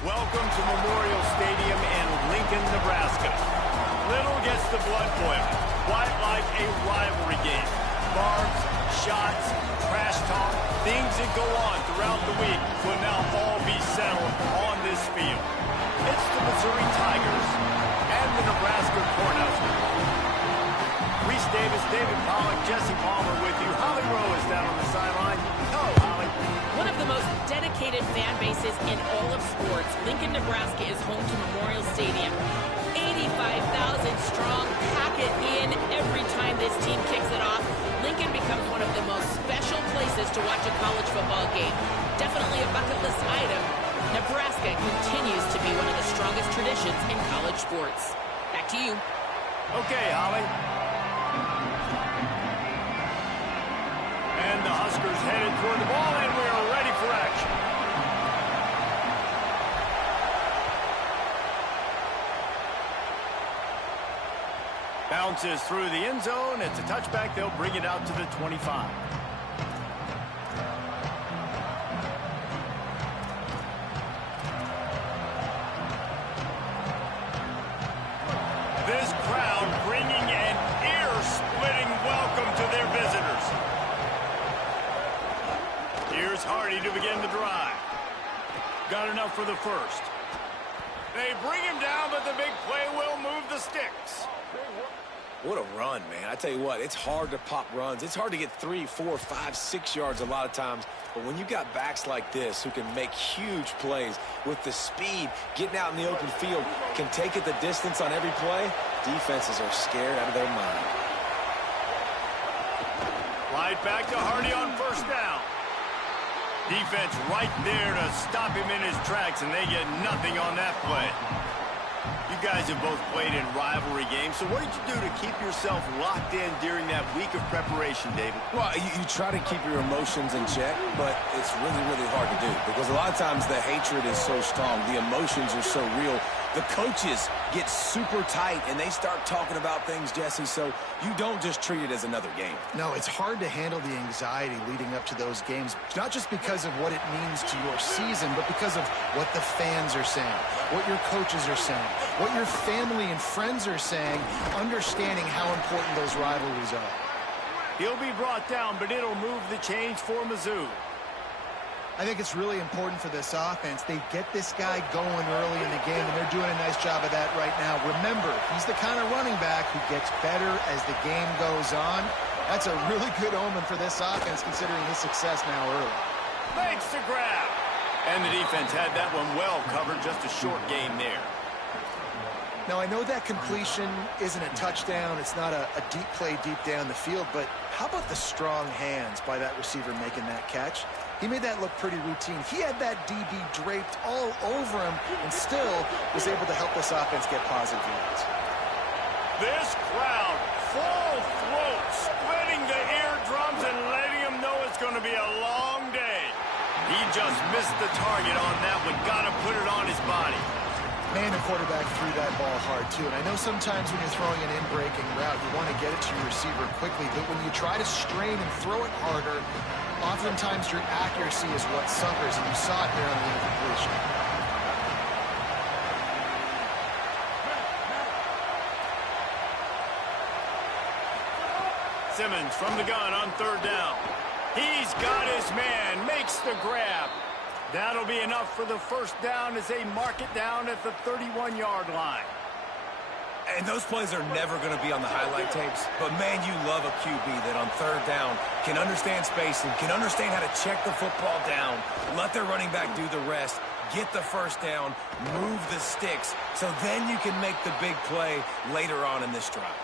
Welcome to Memorial Stadium in Lincoln, Nebraska. Little gets the blood boiling, quite like a rivalry game. Barbs, shots, trash talk, things that go on throughout the week will now all be settled on this field. It's the Missouri Tigers and the Nebraska Cornhuskers. Reese Davis, David Pollack, Jesse Palmer with you. Holly Rowe is down on the sideline. Hello, Holly. One of the most dedicated fan bases in all of sports, Lincoln, Nebraska is home to Memorial Stadium. 85,000 strong, pack it in every time this team kicks it off. Lincoln becomes one of the most special places to watch a college football game. Definitely a bucket list item. Nebraska continues to be one of the strongest traditions in college sports. Back to you. Okay, Holly. And the Huskers headed toward the ball, and we are ready for action. Bounces through the end zone. It's a touchback. They'll bring it out to the 25. This crowd bringing an ear-splitting welcome to their visitors. Here's Hardy to begin the drive. Got enough for the first. They bring him down, but the big play will move the sticks. What a run, man. I tell you what, it's hard to pop runs. It's hard to get 3, 4, 5, 6 yards a lot of times. But when you got backs like this who can make huge plays with the speed, getting out in the open field, can take it the distance on every play, defenses are scared out of their mind. Right back to Hardy on first down. Defense right there to stop him in his tracks, and they get nothing on that play. You guys have both played in rivalry games, so what did you do to keep yourself locked in during that week of preparation, David? Well, you try to keep your emotions in check, but it's really, really hard to do because a lot of times the hatred is so strong, the emotions are so real. The coaches get super tight, and they start talking about things, Jesse, so you don't just treat it as another game. No, it's hard to handle the anxiety leading up to those games, not just because of what it means to your season, but because of what the fans are saying, what your coaches are saying, what your family and friends are saying, understanding how important those rivalries are. He'll be brought down, but it'll move the change for Mizzou. I think it's really important for this offense. They get this guy going early in the game, and they're doing a nice job of that right now. Remember, he's the kind of running back who gets better as the game goes on. That's a really good omen for this offense, considering his success now early. Makes the grab. And the defense had that one well covered, just a short gain there. Now, I know that completion isn't a touchdown. It's not a deep play deep down the field, but how about the strong hands by that receiver making that catch? He made that look pretty routine. He had that DB draped all over him and still was able to help this offense get positive yards. This crowd, full throat, splitting the eardrums and letting them know it's going to be a long day. He just missed the target on that one. Got to put it on his body. Man, the quarterback threw that ball hard, too. And I know sometimes when you're throwing an in-breaking route, you want to get it to your receiver quickly. But when you try to strain and throw it harder, oftentimes your accuracy is what suffers, and you saw it there on the incompletion. Simmons from the gun on third down. He's got his man, makes the grab. That'll be enough for the first down as they mark it down at the 31-yard line. And those plays are never going to be on the highlight tapes, but man, you love a QB that on third down can understand spacing, can understand how to check the football down, let their running back do the rest, get the first down, move the sticks, so then you can make the big play later on in this drive.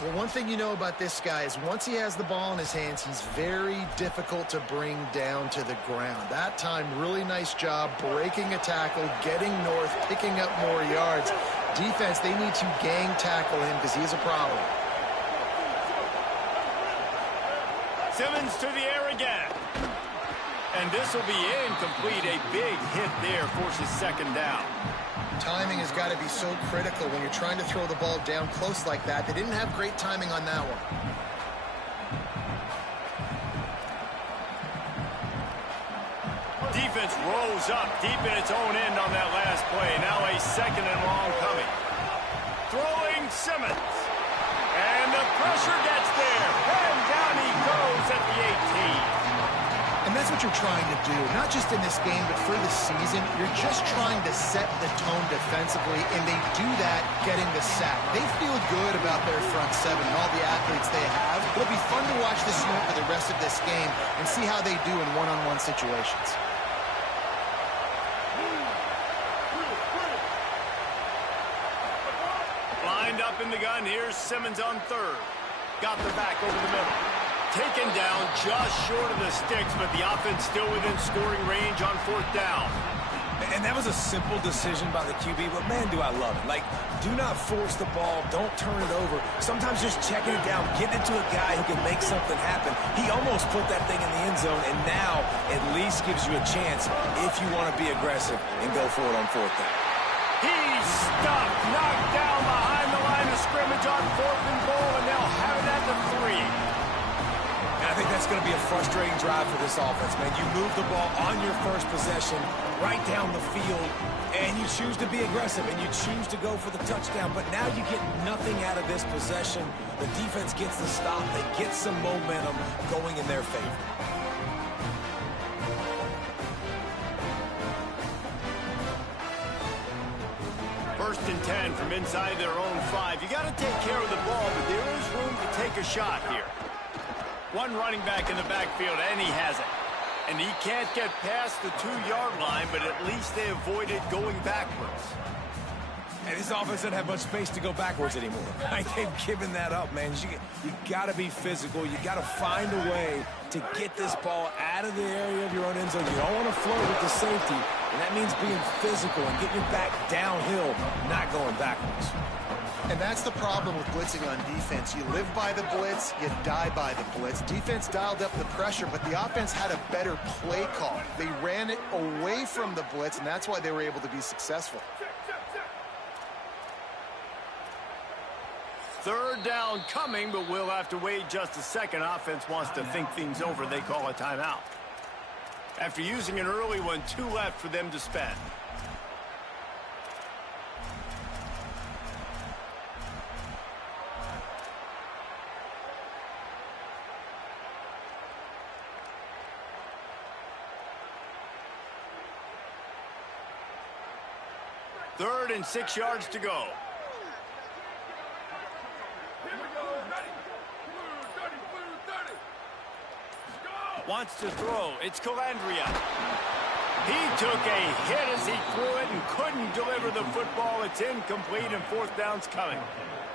Well, one thing you know about this guy is once he has the ball in his hands, he's very difficult to bring down to the ground. That time, really nice job breaking a tackle, getting north, picking up more yards. Defense, they need to gang tackle him because he's a problem. Simmons to the air again. And this will be incomplete. A big hit there forces second down. Timing has got to be so critical when you're trying to throw the ball down close like that. They didn't have great timing on that one. Defense defense rose up deep in its own end on that last play. Now a second and long coming. Throwing Simmons. And the pressure gets there. And down he goes at the 18. And that's what you're trying to do, not just in this game, but for the season. You're just trying to set the tone defensively, and they do that getting the sack. They feel good about their front seven and all the athletes they have. It'll be fun to watch this unit for the rest of this game and see how they do in one-on-one situations. Lined up in the gun. Here's Simmons on third. Got the back over the middle. Taken down just short of the sticks, but the offense still within scoring range on fourth down. And that was a simple decision by the QB, but man, do I love it. Like, do not force the ball. Don't turn it over. Sometimes just checking it down, getting it to a guy who can make something happen. He almost put that thing in the end zone, and now at least gives you a chance if you want to be aggressive and go for it on fourth down. He's stuck, knocked down behind the line of scrimmage on fourth and goal, and they'll have it at the 3. I think that's going to be a frustrating drive for this offense, man. You move the ball on your first possession right down the field, and you choose to be aggressive, and you choose to go for the touchdown, but now you get nothing out of this possession. The defense gets the stop. They get some momentum going in their favor. First and 10 from inside their own 5. You got to take care of the ball, but there is room to take a shot here. One running back in the backfield, and he has it. And he can't get past the 2-yard line, but at least they avoided going backwards. And this offense doesn't have much space to go backwards anymore. They've given that up, man. You got to be physical. You got to find a way to get this ball out of the area of your own end zone. You don't want to flirt with the safety, and that means being physical and getting your back downhill, not going backwards. And that's the problem with blitzing on defense. You live by the blitz, you die by the blitz. Defense dialed up the pressure, but the offense had a better play call. They ran it away from the blitz, and that's why they were able to be successful. Third down coming, but we'll have to wait just a second. Offense wants to think things over. They call a timeout. After using an early one, 2 left for them to spend. Third and 6 yards to go. Wants to throw. It's Calandria. He took a hit as he threw it and couldn't deliver the football. It's incomplete, and fourth down's coming.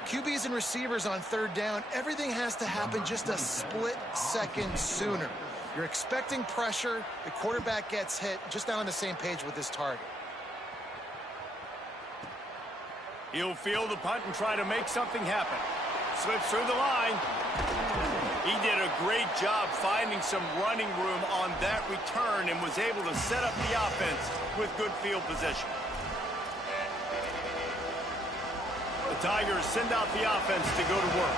QBs and receivers on third down, everything has to happen just a split second sooner. You're expecting pressure. The quarterback gets hit. Just not on the same page with this target. He'll field the punt and try to make something happen. Slips through the line. He did a great job finding some running room on that return and was able to set up the offense with good field position. The Tigers send out the offense to go to work.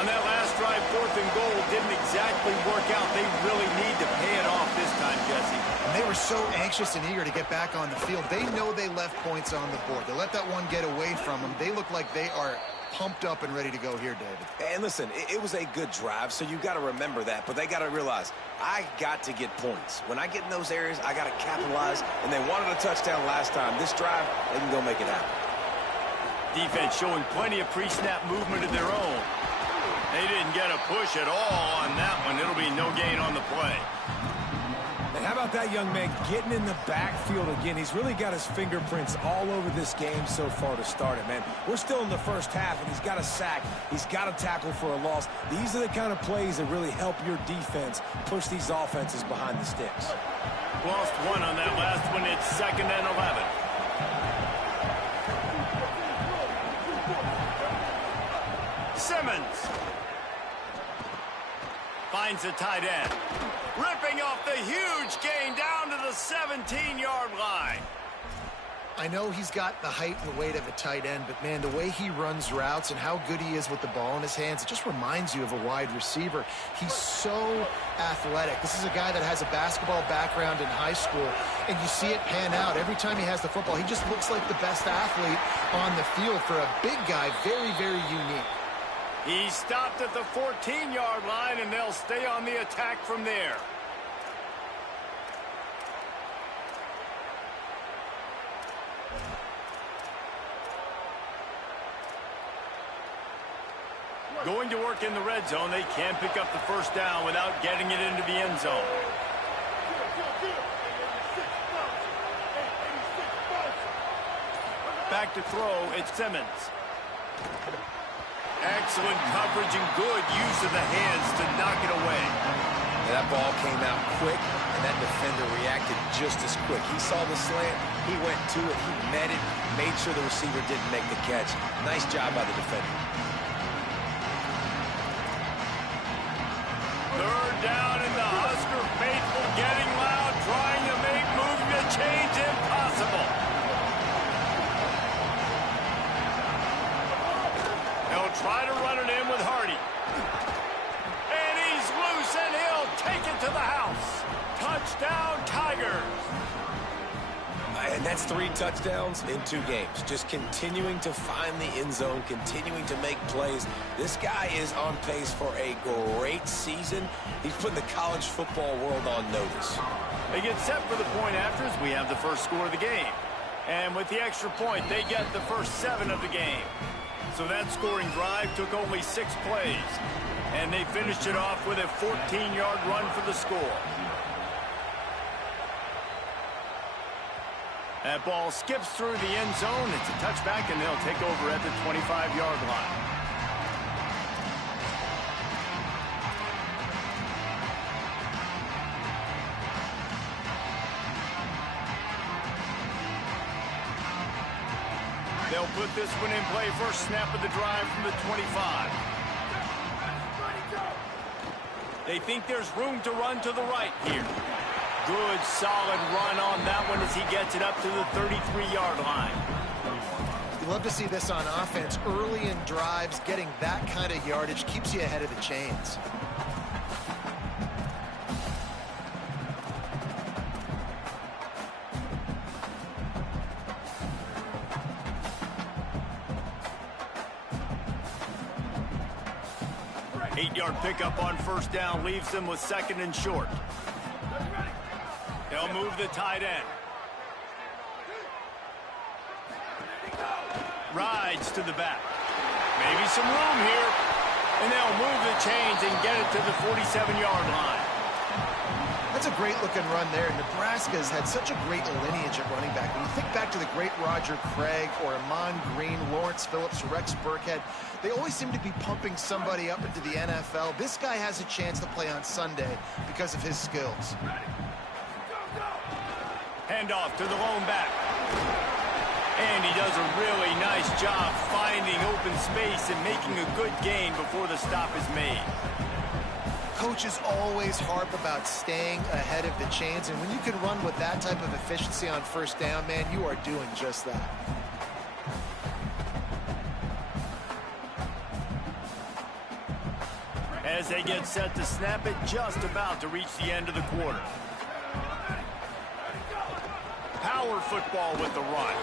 On that last drive, fourth and goal didn't exactly work out. They really need to pay it off this time, Jesse. And they were so anxious and eager to get back on the field. They know they left points on the board. They let that one get away from them. They look like they are pumped up and ready to go here, David. And listen, it was a good drive, so you got to remember that. But they got to realize, I got to get points. When I get in those areas, I got to capitalize. And they wanted a touchdown last time. This drive, they can go make it happen. Defense showing plenty of pre-snap movement of their own. They didn't get a push at all on that one. It'll be no gain on the play. And how about that young man getting in the backfield again? He's really got his fingerprints all over this game so far to start it, man. We're still in the first half, and he's got a sack. He's got a tackle for a loss. These are the kind of plays that really help your defense push these offenses behind the sticks. Lost one on that last one. It's 2nd and 11. Simmons finds a tight end. Ripping off the huge gain down to the 17-yard line. I know he's got the height and the weight of a tight end, but, man, the way he runs routes and how good he is with the ball in his hands, it just reminds you of a wide receiver. He's so athletic. This is a guy that has a basketball background in high school, and you see it pan out. Every time he has the football, he just looks like the best athlete on the field. For a big guy, very, very unique. He stopped at the 14-yard line, and they'll stay on the attack from there. Going to work in the red zone. They can't pick up the first down without getting it into the end zone. Back to throw, it's Simmons. Excellent coverage and good use of the hands to knock it away. That ball came out quick, and that defender reacted just as quick. He saw the slant, he went to it, he met it, made sure the receiver didn't make the catch. Nice job by the defender. Third down, and the Husker faithful getting loud, trying to make moving the change impossible. They'll try to run it in with Hardy. And he's loose, and he'll take it to the house. Touchdown, Tigers. And that's 3 touchdowns in 2 games. Just continuing to find the end zone, continuing to make plays. This guy is on pace for a great season. He's putting the college football world on notice. They get set for the point afters. We have the first score of the game. And with the extra point, they get the first 7 of the game. So that scoring drive took only 6 plays. And they finished it off with a 14-yard run for the score. That ball skips through the end zone. It's a touchback, and they'll take over at the 25-yard line. They'll put this one in play. First snap of the drive from the 25. They think there's room to run to the right here. Good, solid run on that one as he gets it up to the 33-yard line. You love to see this on offense. Early in drives, getting that kind of yardage keeps you ahead of the chains. Eight-yard pickup on first down leaves them with 2nd and short. They'll move the tight end. Rides to the back. Maybe some room here. And they'll move the chains and get it to the 47-yard line. That's a great-looking run there. Nebraska's had such a great lineage at running back. When you think back to the great Roger Craig or Amon Green, Lawrence Phillips, Rex Burkhead, they always seem to be pumping somebody up into the NFL. This guy has a chance to play on Sunday because of his skills. Handoff to the lone back. And he does a really nice job finding open space and making a good gain before the stop is made. Coaches always harp about staying ahead of the chains, and when you can run with that type of efficiency on first down, man, you are doing just that. As they get set to snap it, just about to reach the end of the quarter. Power football with the run.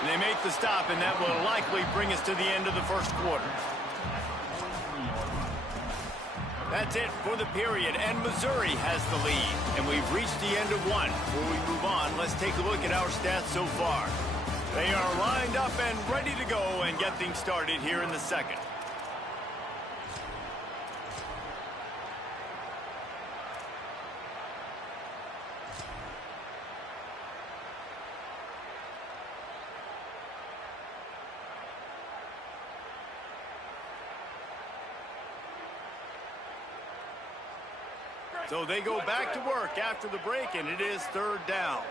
And they make the stop, and that will likely bring us to the end of the first quarter. That's it for the period, and Missouri has the lead. And we've reached the end of one. Before we move on, let's take a look at our stats so far. They are lined up and ready to go and get things started here in the second. So they go back to work after the break, and it is 3rd down.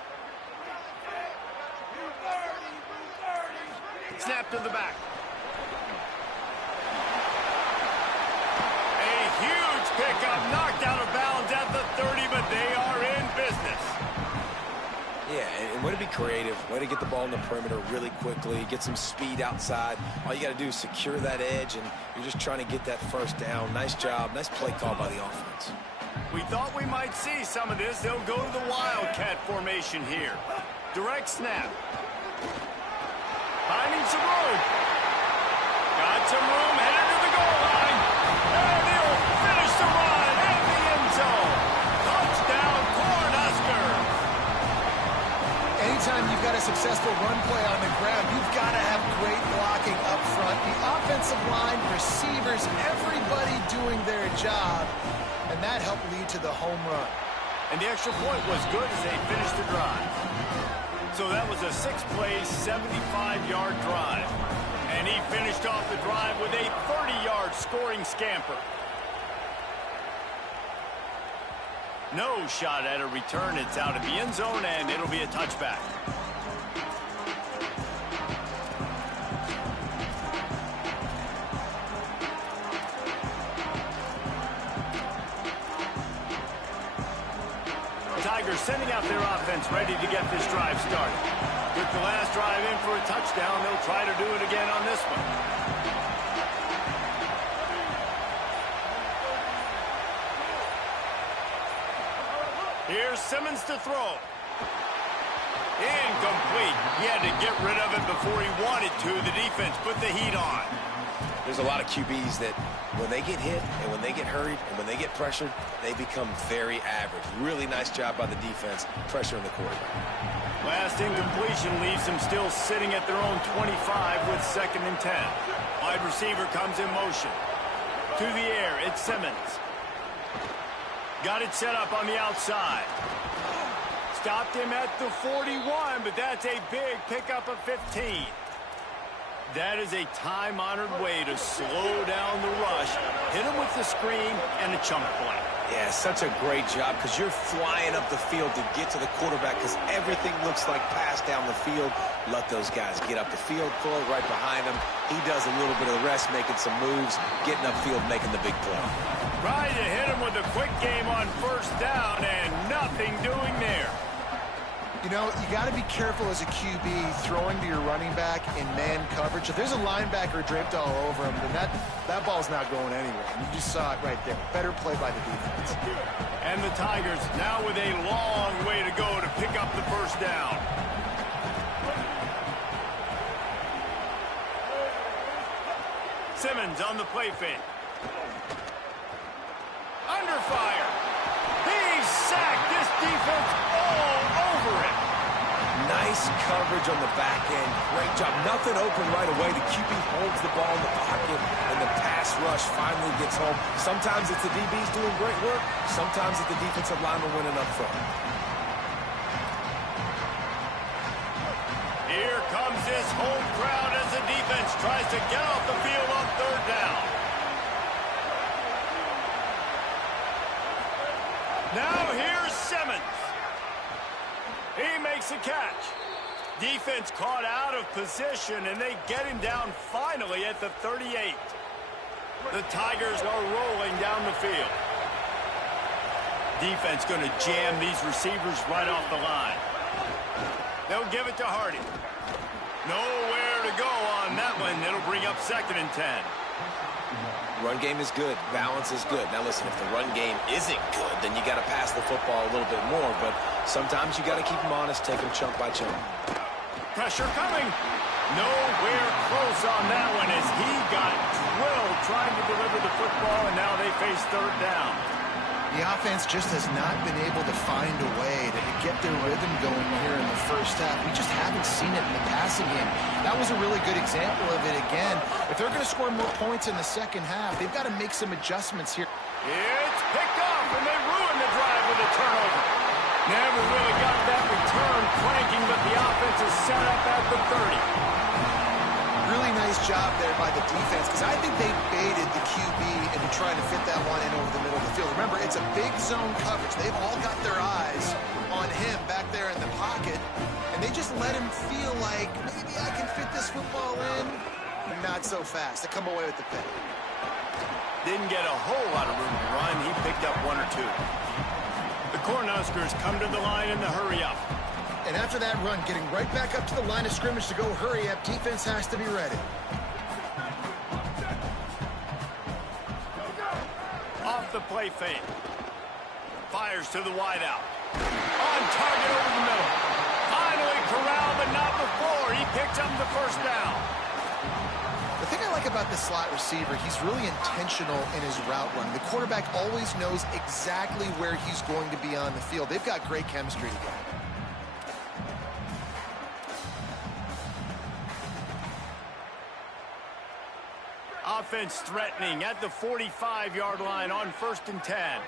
Snap to the back. A huge pickup, knocked out of bounds at the 30, but they are in business. Yeah, and way to be creative, way to get the ball in the perimeter really quickly, get some speed outside. All you got to do is secure that edge, and you're just trying to get that first down. Nice job, nice play call by the offense. We thought we might see some of this. They'll go to the Wildcat formation here. Direct snap. Finding some room. Got some room, headed to the goal line. And he'll finish the run in the end zone. Touchdown, Cornhusker. Anytime you've got a successful run play on the ground, you've got to have great blocking up front. The offensive line, receivers, everybody doing their job. And that helped lead to the home run. And the extra point was good as they finished the drive. So that was a 6-play, 75-yard drive. And he finished off the drive with a 30-yard scoring scamper. No shot at a return. It's out of the end zone, and it'll be a touchback. Tigers sending out their offense ready to get this drive started. Took the last drive in for a touchdown. They'll try to do it again on this one. Here's Simmons to throw. Incomplete. He had to get rid of it before he wanted to. The defense put the heat on. There's a lot of QBs that when they get hit and when they get hurried and when they get pressured, they become very average. Really nice job by the defense pressuring the quarterback. Last incompletion leaves them still sitting at their own 25 with 2nd and 10. Wide receiver comes in motion. To the air, it's Simmons. Got it set up on the outside. Stopped him at the 41, but that's a big pickup of 15. That is a time-honored way to slow down the rush, hit him with the screen, and a chunk play. Yeah, such a great job because you're flying up the field to get to the quarterback because everything looks like pass down the field. Let those guys get up the field, pull it right behind him. He does a little bit of the rest, making some moves, getting upfield, making the big play. Trying to hit him with a quick game on 1st down, and nothing doing there. You know, you got to be careful as a QB throwing to your running back in man coverage. If there's a linebacker draped all over him, then that ball's not going anywhere. You just saw it right there. Better play by the defense. And the Tigers now with a long way to go to pick up the 1st down. Simmons on the play fake. Under fire. He's sacked. This defense all over him. Nice coverage on the back end. Great job. Nothing open right away. The QB holds the ball in the pocket, and the pass rush finally gets home. Sometimes it's the DBs doing great work. Sometimes it's the defensive lineman winning up front. Here comes this home crowd as the defense tries to get off the field on 3rd down. Now here's Simmons. He makes a catch. Defense caught out of position, and they get him down finally at the 38. The Tigers are rolling down the field. Defense going to jam these receivers right off the line. They'll give it to Hardy. Nowhere to go on that one. It'll bring up 2nd and 10. Run game is good. Balance is good. Now, listen, if the run game isn't good, then you got to pass the football a little bit more. But sometimes you got to keep them honest, take them chunk by chunk. Pressure coming. Nowhere close on that one as he got drilled trying to deliver the football, and now they face 3rd down. The offense just has not been able to find a way to get their rhythm going here in the 1st half. We just haven't seen it in the passing game. That was a really good example of it again. If they're going to score more points in the 2nd half, they've got to make some adjustments here. It's picked off, and they ruin the drive with a turnover. Never really got that return cranking, but the offense is set up at the 30. Really nice job there by the defense because I think they baited the QB into trying to fit that one in over the middle of the field. Remember, it's a big zone coverage. They've all got their eyes on him back there in the pocket, and they just let him feel like maybe I can fit this football in. Not so fast. They come away with the pick. Didn't get a whole lot of room to run. He picked up 1 or 2. The Cornhuskers come to the line in the hurry up. And after that run, getting right back up to the line of scrimmage to go hurry up, defense has to be ready. Off the play fake. Fires to the wideout. On target over the middle. Finally corralled, but not before. He picked up the first down. The thing I like about the slot receiver, he's really intentional in his route running. The quarterback always knows exactly where he's going to be on the field. They've got great chemistry together. Offense threatening at the 45-yard line on 1st and 10.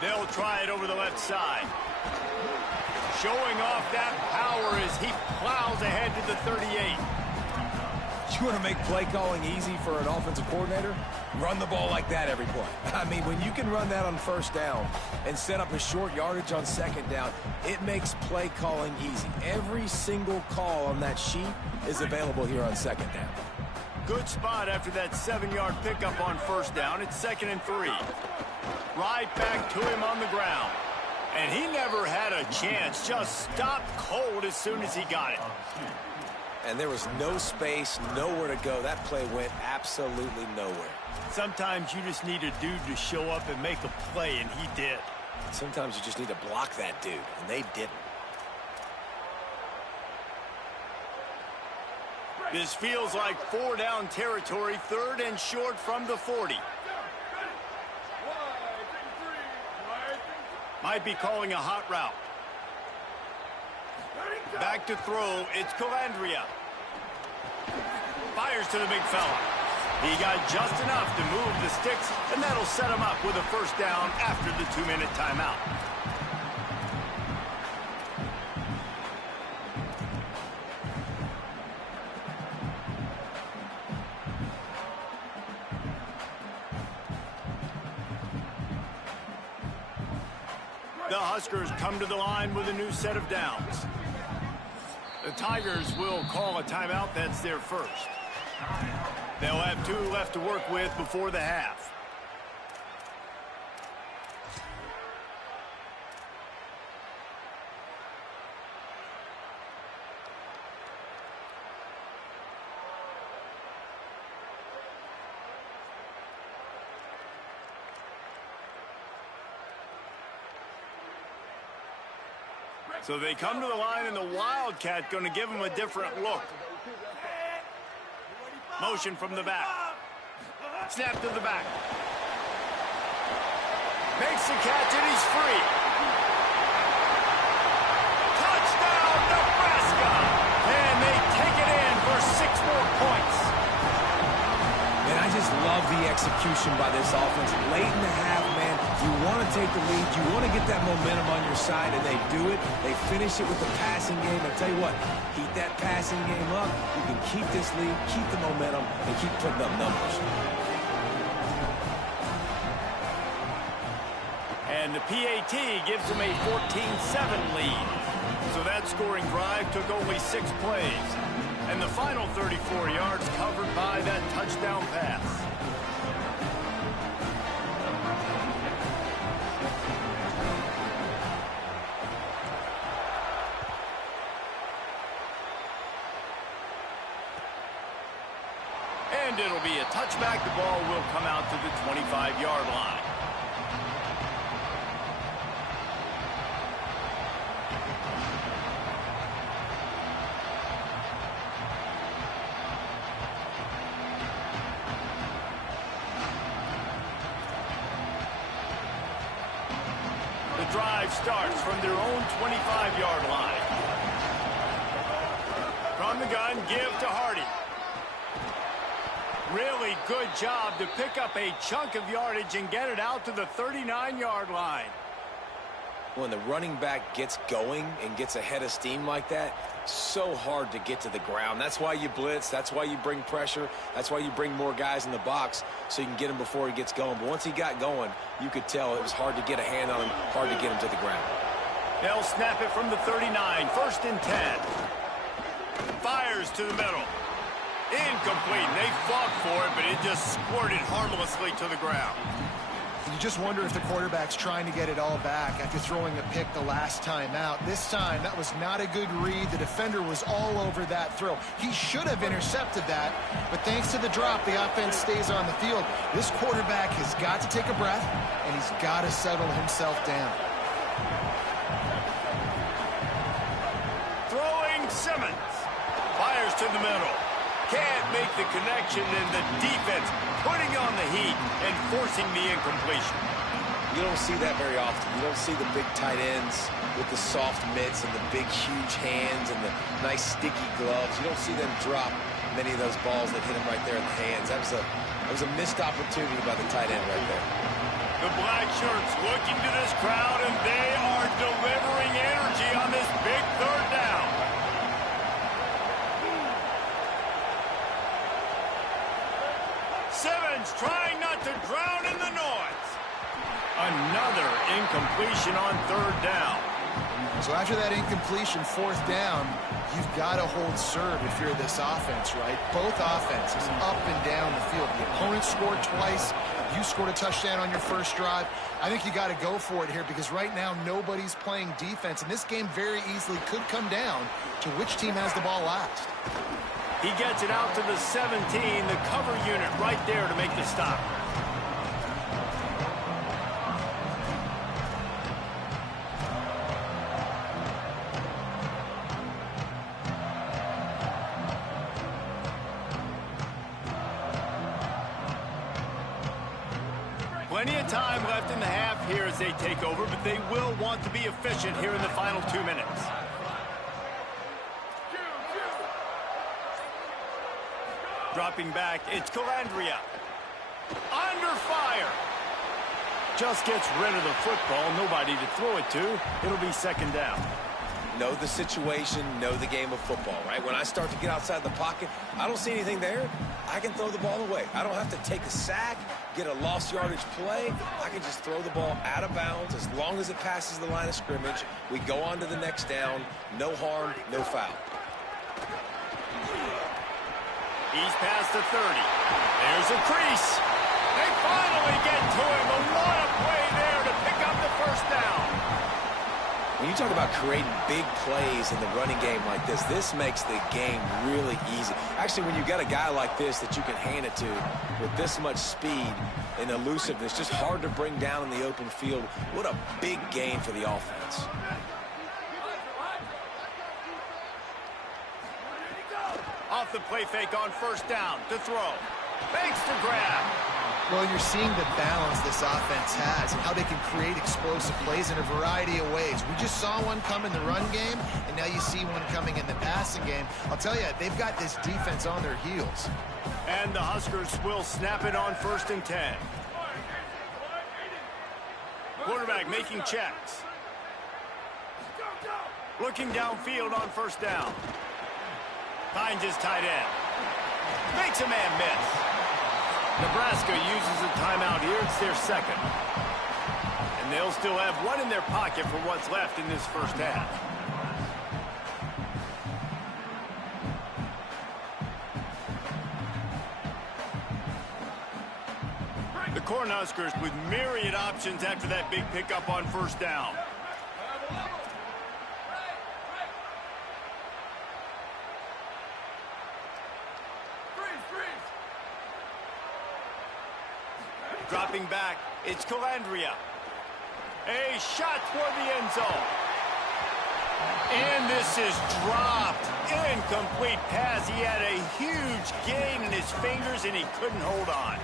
They'll try it over the left side. Showing off that power as he plows ahead to the 38. You want to make play calling easy for an offensive coordinator? Run the ball like that every play. I mean, when you can run that on 1st down and set up a short yardage on 2nd down, it makes play calling easy. Every single call on that sheet is available here on 2nd down. Good spot after that 7-yard pickup on 1st down. It's 2nd and 3. Right back to him on the ground. And he never had a chance. Just stopped cold as soon as he got it. And there was no space, nowhere to go. That play went absolutely nowhere. Sometimes you just need a dude to show up and make a play, and he did. Sometimes you just need to block that dude, and they didn't. This feels like 4-down territory, 3rd and short from the 40. Might be calling a hot route. Back to throw, it's Calandria. Fires to the big fella. He got just enough to move the sticks, and that'll set him up with a 1st down after the 2-minute timeout. The Huskers come to the line with a new set of downs. The Tigers will call a timeout. That's their first. They'll have 2 left to work with before the half. So they come to the line, and the Wildcat going to give them a different look. Motion from the back. Snap to the back. Makes the catch, and he's free. Touchdown, Nebraska! And they take it in for 6 more points. And I just love the execution by this offense. Late in the half, man, you want to take the lead. You want to get that momentum on your side, and they do it. They finish it with the passing game. I tell you what, keep that passing game up. You can keep this lead, keep the momentum, and keep putting up numbers. And the PAT gives them a 14-7 lead. So that scoring drive took only 6 plays. And the final 34 yards covered by that touchdown pass. And it'll be a touchback. The ball will come out to the 25-yard line. The drive starts from their own 25-yard line. From the gun, give to Hardy. Really good job to pick up a chunk of yardage and get it out to the 39-yard line. When the running back gets going and gets ahead of steam like that, so hard to get to the ground. That's why you blitz. That's why you bring pressure. That's why you bring more guys in the box so you can get him before he gets going. But once he got going, you could tell it was hard to get a hand on him, hard to get him to the ground. They'll snap it from the 39, 1st and 10. Fires to the middle. Incomplete. They fought for it, but it just squirted harmlessly to the ground. You just wonder if the quarterback's trying to get it all back after throwing a pick the last time out. This time, that was not a good read. The defender was all over that throw. He should have intercepted that, but thanks to the drop, the offense stays on the field. This quarterback has got to take a breath, and he's got to settle himself down. Throwing Simmons. Fires to the middle. Can't make the connection, and the defense putting on the heat and forcing the incompletion. You don't see that very often. You don't see the big tight ends with the soft mitts and the big, huge hands and the nice, sticky gloves. You don't see them drop many of those balls that hit them right there in the hands. That was a missed opportunity by the tight end right there. The black shirts looking to this crowd, and they are delivering energy on this big third down. Simmons trying not to drown in the noise. Another incompletion on third down. So after that incompletion, fourth down, you've got to hold serve if you're this offense, right? Both offenses up and down the field. The opponent scored twice. You scored a touchdown on your first drive. I think you got to go for it here because right now nobody's playing defense, and this game very easily could come down to which team has the ball last. He gets it out to the 17, the cover unit right there to make the stop. Plenty of time left in the half here as they take over, but they will want to be efficient here in the final 2 minutes. Dropping back, it's Calandria. Under fire. Just gets rid of the football, nobody to throw it to. It'll be second down. Know the situation, know the game of football, right? When I start to get outside the pocket, I don't see anything there. I can throw the ball away. I don't have to take a sack, get a lost yardage play. I can just throw the ball out of bounds as long as it passes the line of scrimmage. We go on to the next down. No harm, no foul. He's past the 30. There's a crease. They finally get to him. A what a play there to pick up the first down. When you talk about creating big plays in the running game like this makes the game really easy. Actually, when you got a guy like this that you can hand it to with this much speed and elusiveness, just hard to bring down in the open field, what a big gain for the offense. Off the play fake on first down to throw. Fakes to grab. Well, you're seeing the balance this offense has and how they can create explosive plays in a variety of ways. We just saw one come in the run game, and now you see one coming in the passing game. I'll tell you, they've got this defense on their heels. And the Huskers will snap it on 1st and 10. Quarterback making checks. Looking downfield on first down. Finds his tight end. Makes a man miss. Nebraska uses a timeout here. It's their second. And they'll still have one in their pocket for what's left in this first half. The Cornhuskers with myriad options after that big pickup on first down. Dropping back, it's Calandria. A shot toward the end zone. And this is dropped. Incomplete pass. He had a huge gain in his fingers, and he couldn't hold on.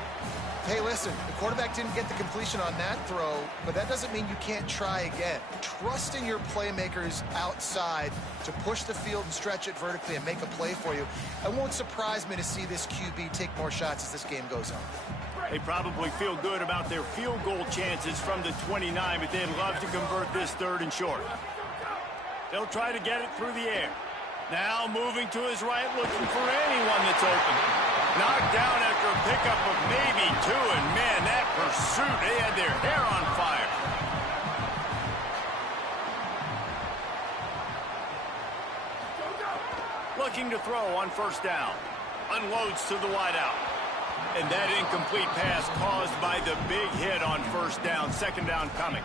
Hey, listen, the quarterback didn't get the completion on that throw, but that doesn't mean you can't try again. Trust in your playmakers outside to push the field and stretch it vertically and make a play for you. It won't surprise me to see this QB take more shots as this game goes on. They probably feel good about their field goal chances from the 29, but they'd love to convert this 3rd and short. They'll try to get it through the air. Now moving to his right, looking for anyone that's open. Knocked down after a pickup of maybe 2, and man, that pursuit, they had their hair on fire. Looking to throw on first down. Unloads to the wideout. And that incomplete pass caused by the big hit on first down, second down coming.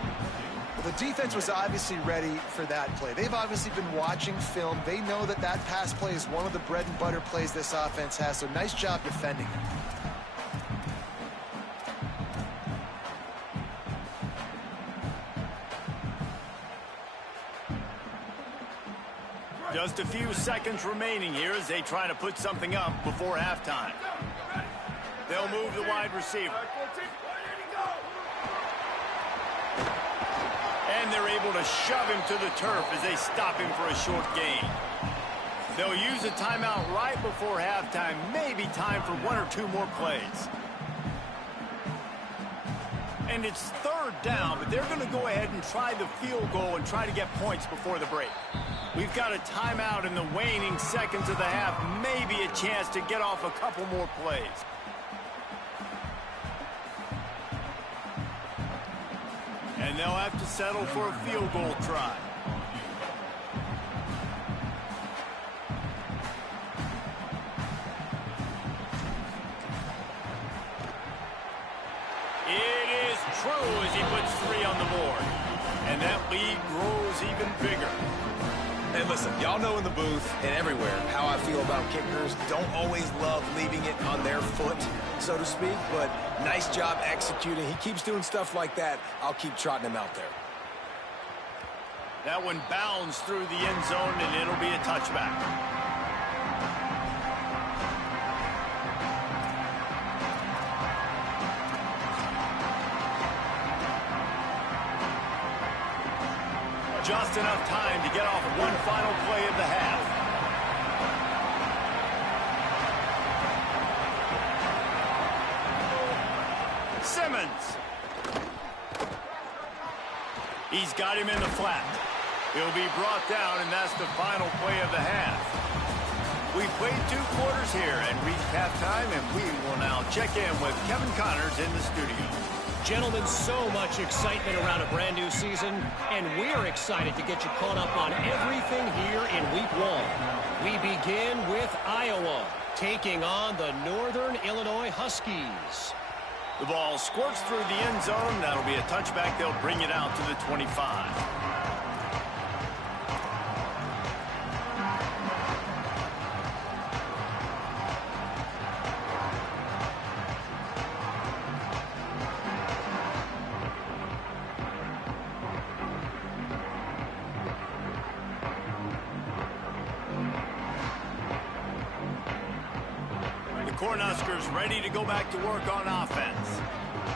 The defense was obviously ready for that play. They've obviously been watching film. They know that that pass play is one of the bread and butter plays this offense has, so nice job defending it. Just a few seconds remaining here as they try to put something up before halftime. They'll move the wide receiver. And they're able to shove him to the turf as they stop him for a short gain. They'll use a timeout right before halftime. Maybe time for one or two more plays. And it's third down, but they're going to go ahead and try the field goal and try to get points before the break. We've got a timeout in the waning seconds of the half. Maybe a chance to get off a couple more plays. And they'll have to settle for a field goal try. It is true as he puts 3 on the board. And that lead grows even bigger. And listen, y'all know in the booth and everywhere how I feel about kickers. Don't always love leaving it on their foot, so to speak, but nice job executing. He keeps doing stuff like that. I'll keep trotting him out there. That one bounds through the end zone, and it'll be a touchback. Just enough time to get off one final play of the half. Simmons. He's got him in the flat. He'll be brought down, and that's the final play of the half. We've played 2 quarters here and reached halftime, and we will now check in with Kevin Connors in the studio. Gentlemen, so much excitement around a brand new season, and we're excited to get you caught up on everything here in Week 1. We begin with Iowa, taking on the Northern Illinois Huskies. The ball squirts through the end zone. That'll be a touchback. They'll bring it out to the 25. Cornhuskers ready to go back to work on offense.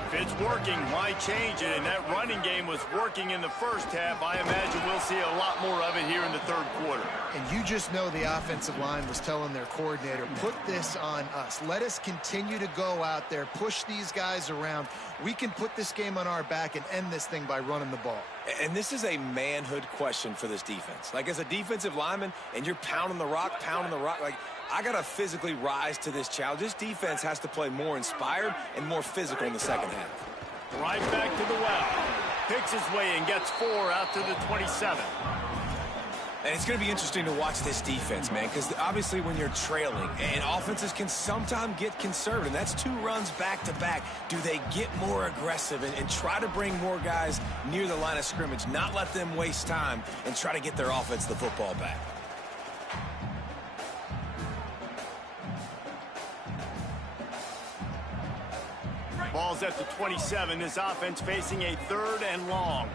If it's working, why change it? And that running game was working in the first half. I imagine we'll see a lot more of it here in the third quarter. And you just know the offensive line was telling their coordinator, put this on us. Let us continue to go out there, push these guys around. We can put this game on our back and end this thing by running the ball. And this is a manhood question for this defense. Like, as a defensive lineman, and you're pounding the rock, like, I got to physically rise to this challenge. This defense has to play more inspired and more physical in the second half. Right back to the well. Picks his way and gets 4 out to the 27. And it's going to be interesting to watch this defense, man, because obviously when you're trailing, and offenses can sometimes get conservative. That's 2 runs back-to-back. Do they get more aggressive and try to bring more guys near the line of scrimmage, not let them waste time, and try to get their offense the football back? Ball's at the 27. This offense facing a 3rd and long.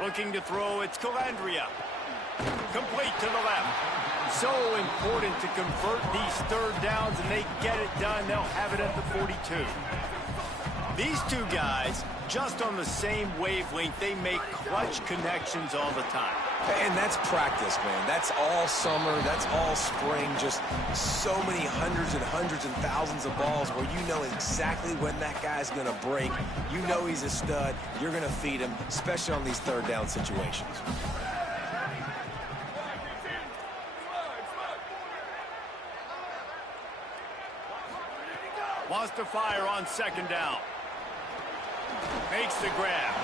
Looking to throw, it's Calandria. Complete to the left. So important to convert these 3rd downs, and they get it done. They'll have it at the 42. These 2 guys, just on the same wavelength, they make clutch connections all the time. And that's practice, man. That's all summer. That's all spring. Just so many hundreds and thousands of balls where you know exactly when that guy's going to break. You know he's a stud. You're going to feed him, especially on these 3rd down situations. Wants to fire on 2nd down. Makes the grab.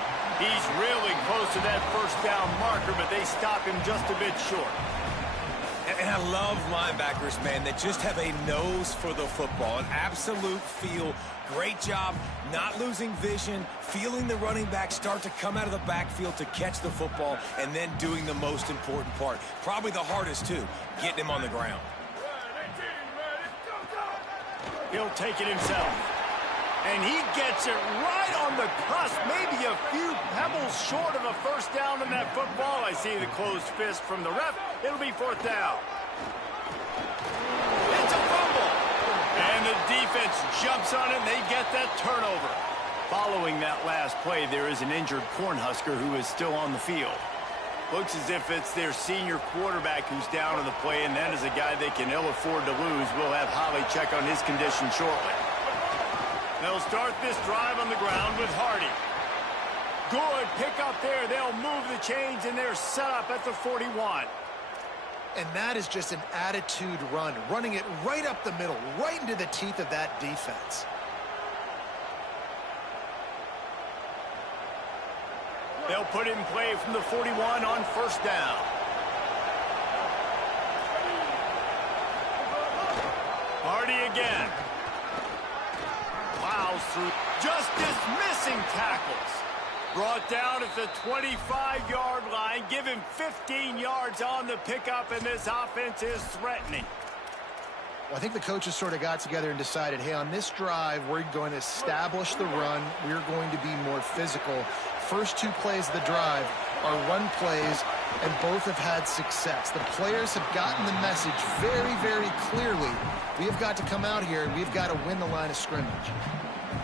He's really close to that 1st down marker, but they stop him just a bit short. And I love linebackers, man, that just have a nose for the football, an absolute feel. Great job not losing vision, feeling the running back start to come out of the backfield to catch the football, and then doing the most important part. Probably the hardest, too, getting him on the ground. He'll take it himself. And he gets it right on the cusp, maybe a few pebbles short of a first down on that football. I see the closed fist from the ref. It'll be fourth down. It's a fumble. And the defense jumps on it, and they get that turnover. Following that last play, there is an injured Cornhusker who is still on the field. Looks as if it's their senior quarterback who's down on the play, and that is a guy they can ill afford to lose. We'll have Holly check on his condition shortly. They'll start this drive on the ground with Hardy. Good pick up there. They'll move the chains, and they're set up at the 41. And that is just an attitude run, running it right up the middle, right into the teeth of that defense. They'll put it in play from the 41 on first down. Hardy again. Plows through, just dismissing tackles. Brought down at the 25-yard line. Give him 15 yards on the pickup, and this offense is threatening. Well, I think the coaches sort of got together and decided, hey, on this drive, we're going to establish the run. We're going to be more physical. First two plays of the drive are run plays, and both have had success. The players have gotten the message very, very clearly. We have got to come out here, and we've got to win the line of scrimmage.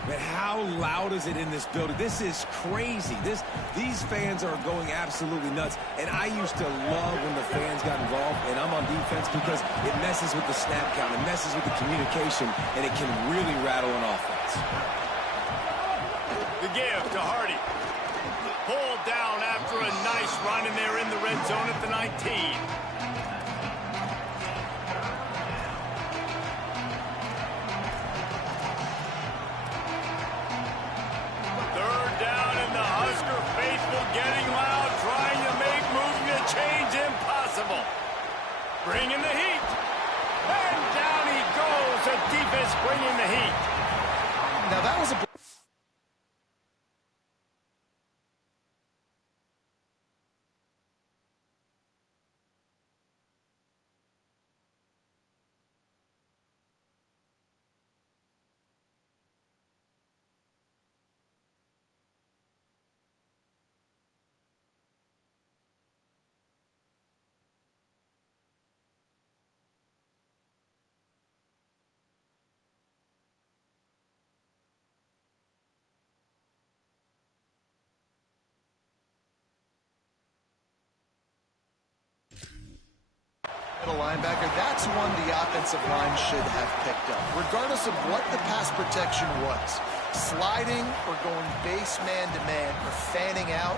But how loud is it in this building? This is crazy. These fans are going absolutely nuts. And I used to love when the fans got involved, and I'm on defense, because it messes with the snap count, it messes with the communication, and it can really rattle an offense. The give to Hardy. Pulled down after a nice run, and they're in the red zone at the 19. Third down, and the Husker faithful getting loud, trying to make moving the chains impossible. Bringing the heat. And down he goes. The defense bringing the heat. Now, that was a... linebacker, that's one the offensive line should have picked up, regardless of what the pass protection was. Sliding or going base man-to-man or fanning out,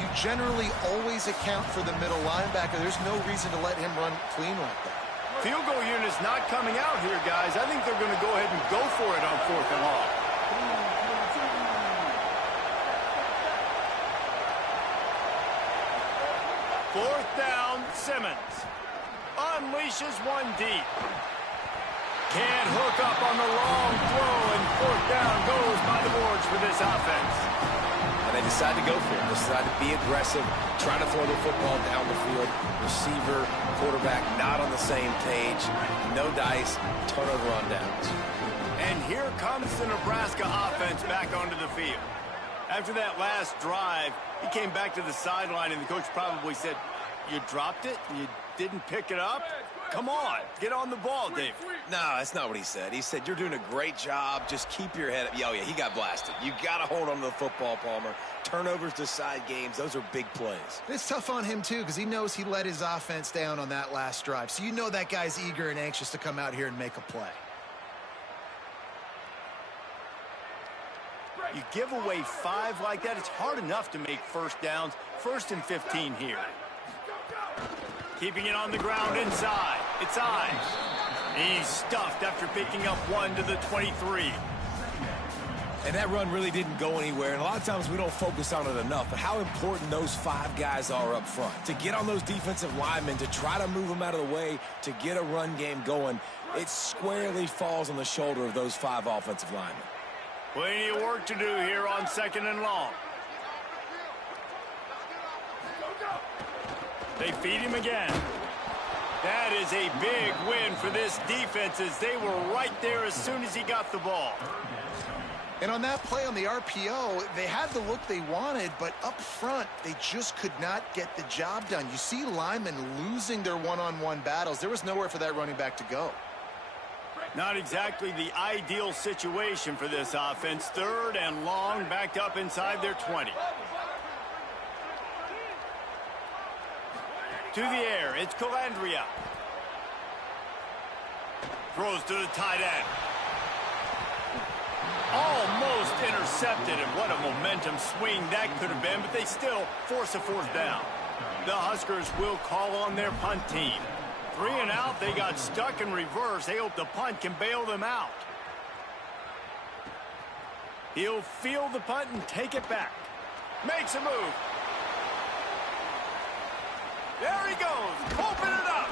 you generally always account for the middle linebacker. There's no reason to let him run clean like that. Field goal unit's not coming out here, guys. I think they're going to go ahead and go for it on 4th and long. Fourth down, Simmons. Unleashes one deep. Can't hook up on the long throw, and 4th down goes by the boards for this offense. And they decide to go for it. They decide to be aggressive, trying to throw the football down the field. Receiver, quarterback, not on the same page. No dice, turnover on downs. And here comes the Nebraska offense back onto the field. After that last drive, he came back to the sideline, and the coach probably said, you dropped it? You didn't pick it up? Come on, get on the ball, Dave. No, that's not what he said. He said, you're doing a great job. Just keep your head up. Oh, yeah, he got blasted. You got to hold on to the football, Palmer. Turnovers decide games. Those are big plays. It's tough on him, too, because he knows he let his offense down on that last drive. So you know that guy's eager and anxious to come out here and make a play. You give away 5 like that, it's hard enough to make first downs. 1st and 15 here. Keeping it on the ground inside. It's Ives. He's stuffed after picking up 1 to the 23. And that run really didn't go anywhere, and a lot of times we don't focus on it enough, but how important those 5 guys are up front. To get on those defensive linemen, to try to move them out of the way, to get a run game going, it squarely falls on the shoulder of those 5 offensive linemen. Plenty of work to do here on 2nd and long. They feed him again. That is a big win for this defense as they were right there as soon as he got the ball. And on that play on the RPO, they had the look they wanted, but up front, they just could not get the job done. You see linemen losing their one-on-one battles. There was nowhere for that running back to go. Not exactly the ideal situation for this offense. 3rd and long, backed up inside their 20. To the air, it's Calandria. Throws to the tight end. Almost intercepted, and what a momentum swing that could have been, but they still force a 4th down. The Huskers will call on their punt team. 3 and out, they got stuck in reverse. They hope the punt can bail them out. He'll field the punt and take it back. Makes a move. There he goes, open it up.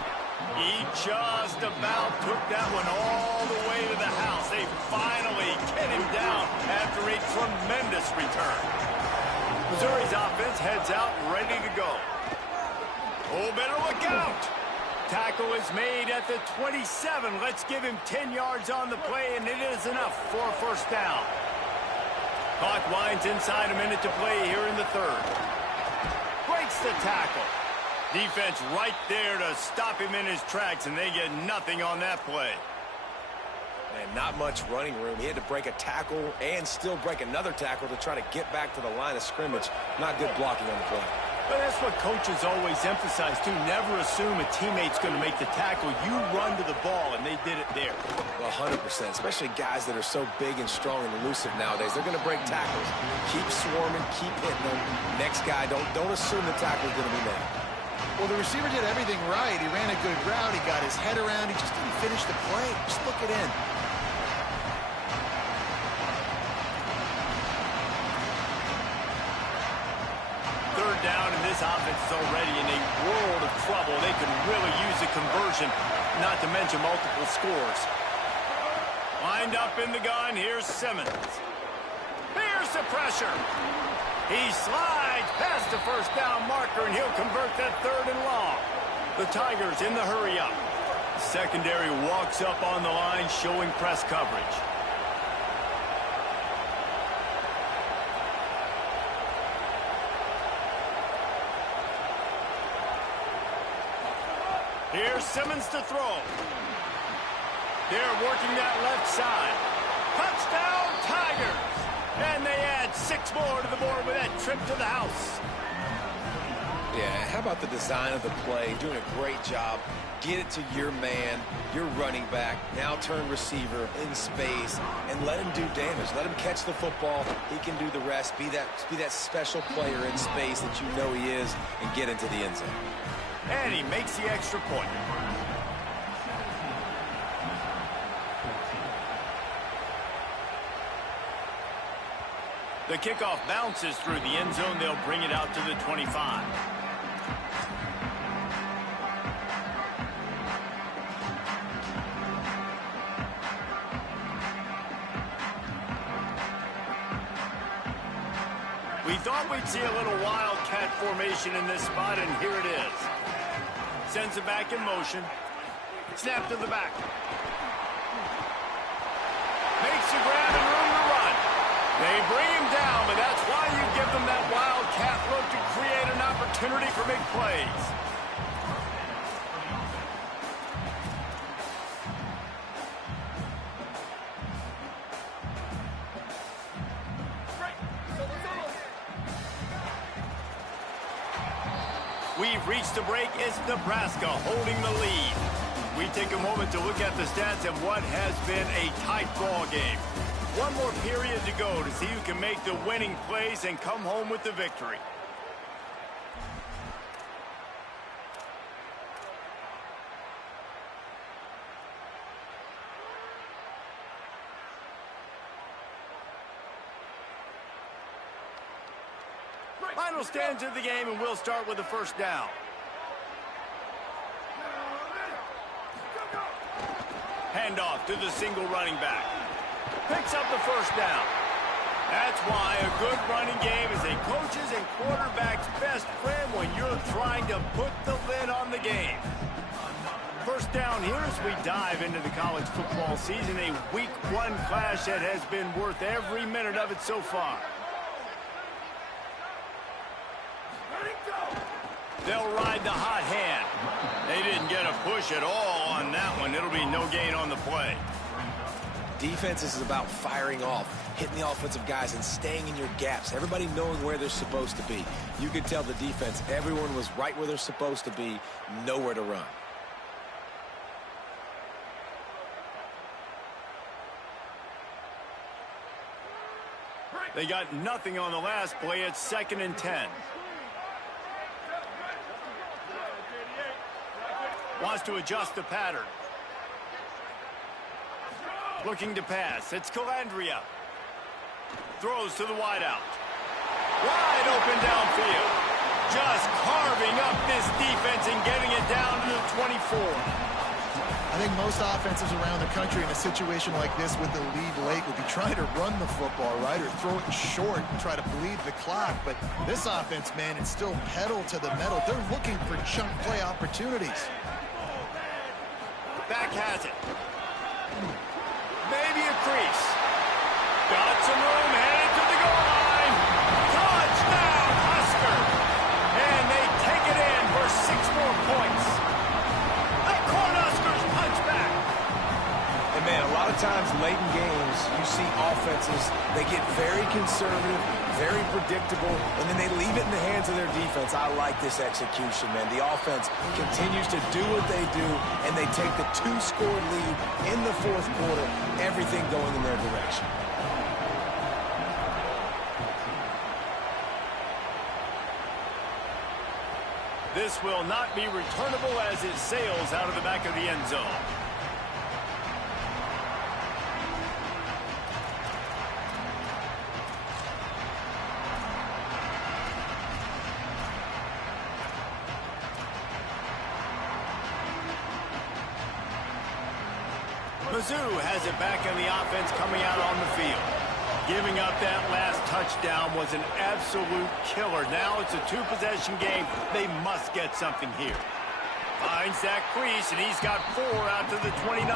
He just about took that one all the way to the house. They finally get him down after a tremendous return. Missouri's offense heads out ready to go. Oh, better look out. Tackle is made at the 27. Let's give him 10 yards on the play, and it is enough for a 1st down. Clock winds inside a minute to play here in the 3rd. Breaks the tackle. Defense right there to stop him in his tracks, and they get nothing on that play. And not much running room. He had to break a tackle and still break another tackle to try to get back to the line of scrimmage. Not good blocking on the play. But that's what coaches always emphasize, too. Never assume a teammate's going to make the tackle. You run to the ball, and they did it there. Well, 100%, especially guys that are so big and strong and elusive nowadays. They're going to break tackles. Keep swarming, keep hitting them. Next guy, don't assume the tackle's going to be made. Well, the receiver did everything right. He ran a good route. He got his head around. He just didn't finish the play. Just look it in. Third down, and this offense is already in a world of trouble. They could really use a conversion, not to mention multiple scores. Lined up in the gun. Here's Simmons. Here's the pressure. He slides past the 1st down marker, and he'll convert that 3rd and long. The Tigers in the hurry-up. Secondary walks up on the line, showing press coverage. Here's Simmons to throw. They're working that left side. Touchdown, Tigers! And they add 6 more to the board with that trip to the house. Yeah, how about the design of the play? Doing a great job. Get it to your man, your running back, now turn receiver in space, and let him do damage. Let him catch the football. He can do the rest. Be that special player in space that you know he is, and get into the end zone. And he makes the extra point. The kickoff bounces through the end zone. They'll bring it out to the 25. We thought we'd see a little wildcat formation in this spot, and here it is. Sends it back in motion. Snap to the back. Makes the grab and room to run. They bring him down, but that's why you give them that wildcat look to create an opportunity for big plays. We've reached the break. It's Nebraska holding the lead. We take a moment to look at the stats of what has been a tight ball game. One more period to go to see who can make the winning plays and come home with the victory. Final stanza of the game, and we'll start with the first down. Handoff to the single running back. Picks up the first down. That's why a good running game is a coach's and quarterback's best friend when you're trying to put the lid on the game. First down here as we dive into the college football season, a week 1 clash that has been worth every minute of it so far. They'll ride the hot hand. They didn't get a push at all on that one. It'll be no gain on the play. Defense is about firing off, hitting the offensive guys and staying in your gaps. Everybody knowing where they're supposed to be. You could tell the defense, everyone was right where they're supposed to be, nowhere to run. They got nothing on the last play. It's 2nd and 10. Wants to adjust the pattern. Looking to pass. It's Calandria. Throws to the wideout. Wide open downfield. Just carving up this defense and getting it down to the 24. I think most offenses around the country in a situation like this with the lead late would be trying to run the football, right, or throw it short and try to bleed the clock. But this offense, man, it's still pedal to the metal. They're looking for chunk play opportunities. Back has it. Maybe a crease. Got some room, headed to the goal line. Touchdown, Husker. And they take it in for 6 more points. The Cornhuskers punch back. And man, a lot of times late in games, you see offenses, they get very conservative, very predictable, and then they leave it in the hands of their defense. I like this execution, man. The offense continues to do what they do, and they take the 2-score lead in the 4th quarter, everything going in their direction. This will not be returnable as it sails out of the back of the end zone. Mizzou has it back in the offense coming out on the field. Giving up that last touchdown was an absolute killer. Now it's a 2-possession game. They must get something here. Finds that crease, and he's got 4 out to the 29.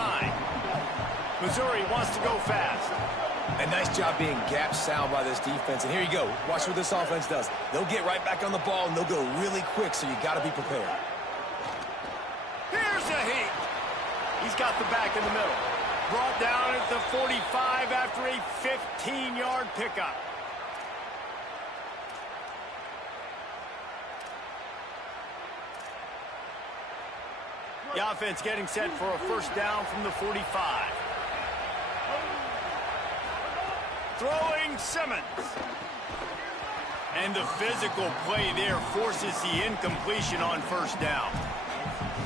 Missouri wants to go fast. A nice job being gap sound by this defense. And here you go. Watch what this offense does. They'll get right back on the ball, and they'll go really quick, so you got to be prepared. Here's a heat. He's got the back in the middle. Brought down at the 45 after a 15-yard pickup. The offense getting set for a first down from the 45. Throwing Simmons. And the physical play there forces the incompletion on first down.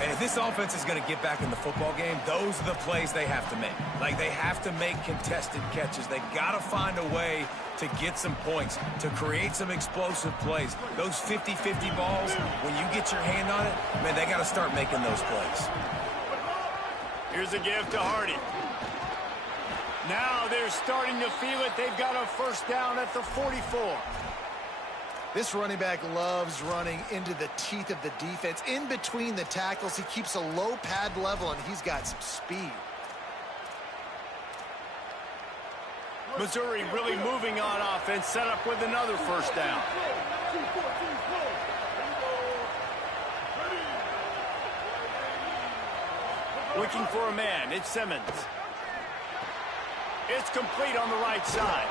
And if this offense is going to get back in the football game, those are the plays they have to make. Like, they have to make contested catches. They got to find a way to get some points, to create some explosive plays. Those 50-50 balls, when you get your hand on it, man, they got to start making those plays. Here's a give to Hardy. Now they're starting to feel it. They've got a first down at the 44. This running back loves running into the teeth of the defense. In between the tackles, he keeps a low pad level, and he's got some speed. Missouri really moving on offense, set up with another first down. Looking for a man, it's Simmons. It's complete on the right side.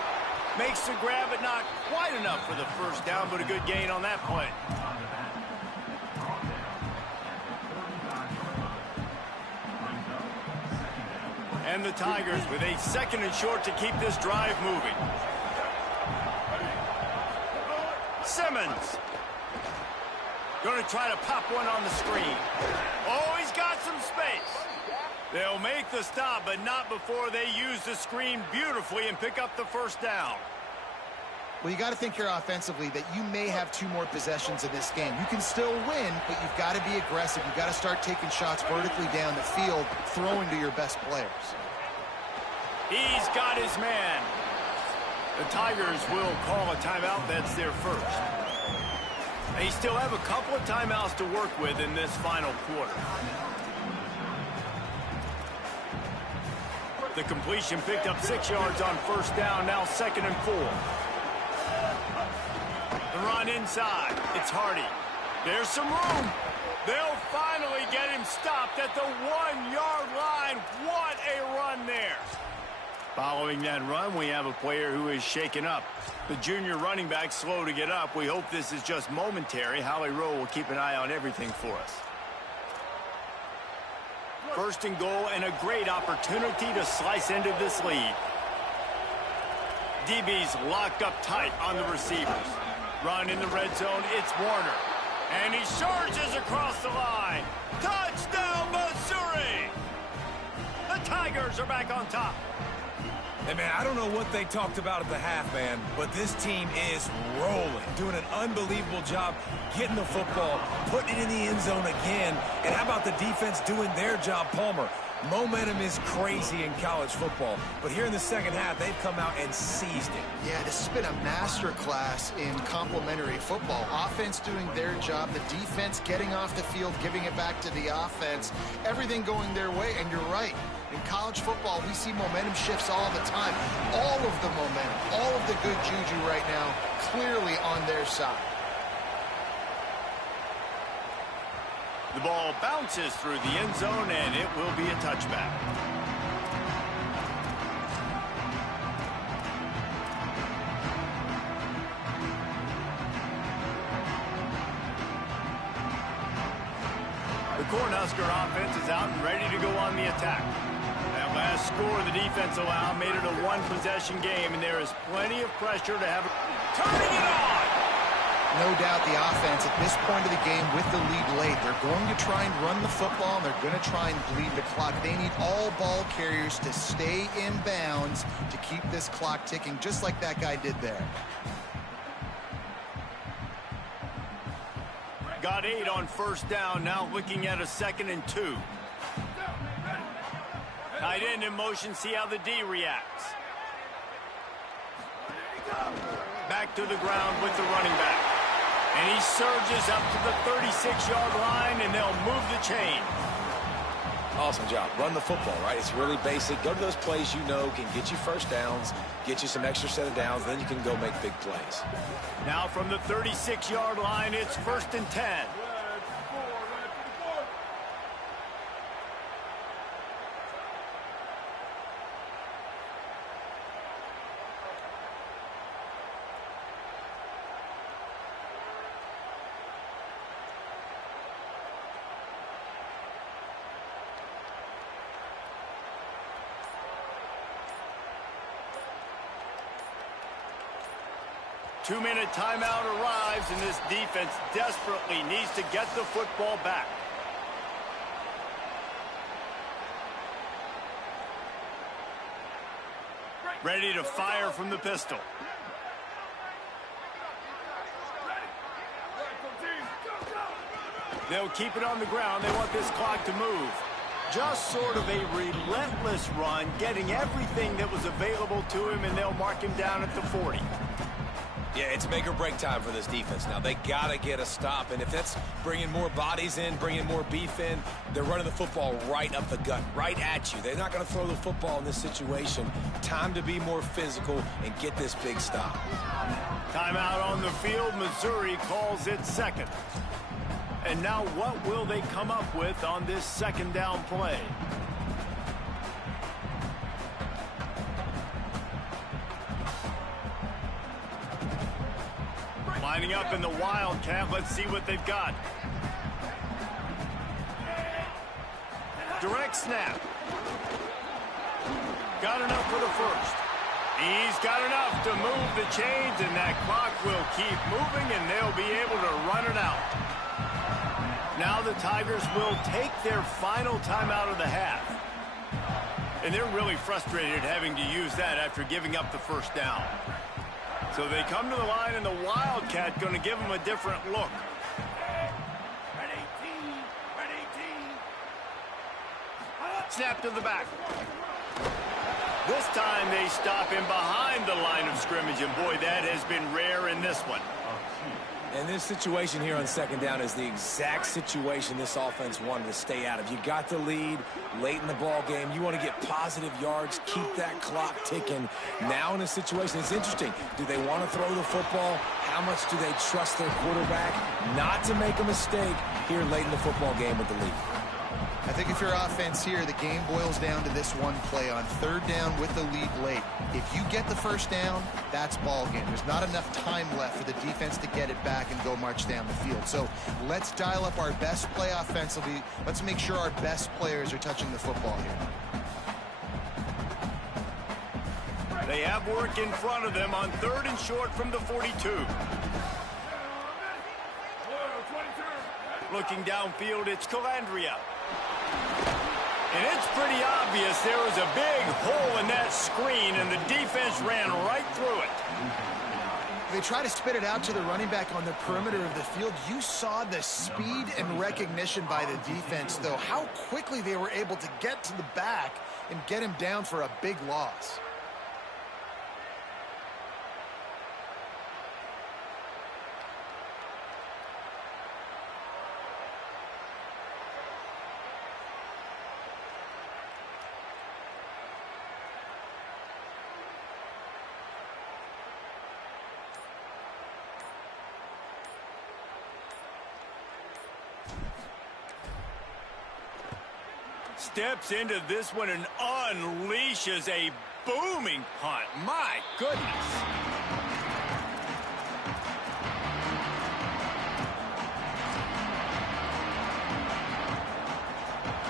Makes the grab, but not quite enough for the first down, but a good gain on that play. And the Tigers with a 2nd and short to keep this drive moving. Simmons. Going to try to pop one on the screen. Oh, he's got some space. They'll make the stop, but not before they use the screen beautifully and pick up the first down. Well, you got to think here offensively that you may have 2 more possessions in this game. You can still win, but you've got to be aggressive. You've got to start taking shots vertically down the field, throwing to your best players. He's got his man. The Tigers will call a timeout. That's their first. They still have a couple of timeouts to work with in this final quarter. The completion picked up 6 yards on first down. Now 2nd and 4. The run inside. It's Hardy. There's some room. They'll finally get him stopped at the 1-yard line. What a run there. Following that run, we have a player who is shaken up. The junior running back slow to get up. We hope this is just momentary. Howie Rowe will keep an eye on everything for us. 1st and goal, and a great opportunity to slice into this lead. DB's locked up tight on the receivers. Run in the red zone, it's Warner. And he surges across the line. Touchdown, Missouri! The Tigers are back on top. Hey, man, I don't know what they talked about at the half, man, but this team is rolling, doing an unbelievable job getting the football, putting it in the end zone again. And how about the defense doing their job, Palmer? Momentum is crazy in college football, but here in the second half, they've come out and seized it. Yeah, this has been a master class in complementary football. Offense doing their job, the defense getting off the field, giving it back to the offense, everything going their way, and you're right. In college football, we see momentum shifts all the time. All of the momentum, all of the good juju right now, clearly on their side. The ball bounces through the end zone, and it will be a touchback. The Cornhusker offense is out and ready to go on the attack. That last score the defense allowed made it a 1-possession game, and there is plenty of pressure to have it. Turning it on! No doubt the offense at this point of the game with the lead late, they're going to try and run the football, and they're going to try and bleed the clock. They need all ball carriers to stay in bounds to keep this clock ticking, just like that guy did there. Got 8 on first down, now looking at a 2nd and 2. Tight end in motion, see how the D reacts. Back to the ground with the running back. And he surges up to the 36-yard line, and they'll move the chain. Awesome job. Run the football, right? It's really basic. Go to those plays you know can get you first downs, get you some extra set of downs, then you can go make big plays. Now from the 36-yard line, it's 1st and 10. Two-minute timeout arrives, and this defense desperately needs to get the football back. Ready to fire from the pistol. They'll keep it on the ground. They want this clock to move. Just sort of a relentless run, getting everything that was available to him, and they'll mark him down at the 40. Yeah, it's make or break time for this defense now. They got to get a stop, and if that's bringing more bodies in, bringing more beef in, they're running the football right up the gut, right at you. They're not going to throw the football in this situation. Time to be more physical and get this big stop. Timeout on the field. Missouri calls it 2nd. And now what will they come up with on this 2nd down play? Lining up in the Wildcat. Let's see what they've got. Direct snap. Got enough for the first. He's got enough to move the chains, and that clock will keep moving, and they'll be able to run it out. Now the Tigers will take their final timeout of the half. And they're really frustrated having to use that after giving up the first down. So they come to the line, and the Wildcat going to give them a different look. Snap to the back. This time they stop him behind the line of scrimmage, and boy, that has been rare in this one. And this situation here on second down is the exact situation this offense wanted to stay out of. You got the lead late in the ball game. You want to get positive yards, keep that clock ticking. Now in a situation, it's interesting. Do they want to throw the football? How much do they trust their quarterback not to make a mistake here late in the football game with the lead? I think if you're offense here, the game boils down to this one play on third down with the lead late. If you get the first down, that's ball game. There's not enough time left for the defense to get it back and go march down the field. So let's dial up our best play offensively. Let's make sure our best players are touching the football here. They have work in front of them on third and short from the 42. Looking downfield, it's Calandria. And it's pretty obvious there was a big hole in that screen, and the defense ran right through it. They try to spit it out to the running back on the perimeter of the field. You saw the speed and recognition by the defense, though, how quickly they were able to get to the back and get him down for a big loss. Steps into this one and unleashes a booming punt. My goodness.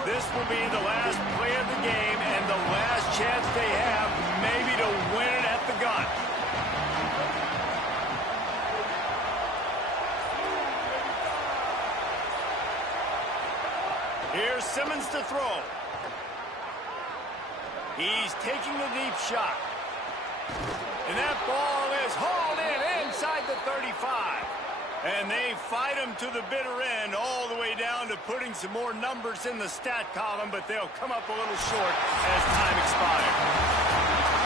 This will be the last play of the game and the last chance they have maybe to win it at the gun. Here's Simmons to throw. He's taking a deep shot. And that ball is hauled in inside the 35. And they fight him to the bitter end all the way down to putting some more numbers in the stat column, but they'll come up a little short as time expired.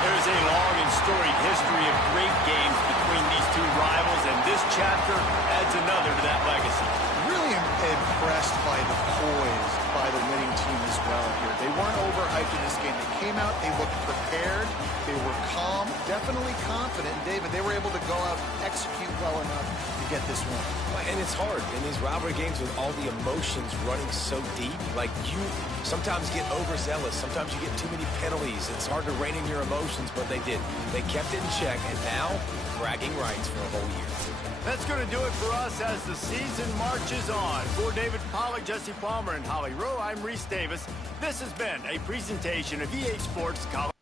There's a long and storied history of great games between these two rivals, and this chapter adds another to that legacy. Really impressed by the poise by the winning team as well here. They weren't overhyped in this game. They came out, they looked prepared, they were calm, definitely confident. And David, they were able to go out and execute well enough to get this win. And it's hard in these rivalry games with all the emotions running so deep. Like, you sometimes get overzealous. Sometimes you get too many penalties. It's hard to rein in your emotions, but they did. They kept it in check, and now bragging rights for a whole year. That's going to do it for us as the season marches on. For David Pollack, Jesse Palmer, and Holly Rowe, I'm Reese Davis. This has been a presentation of EA Sports College.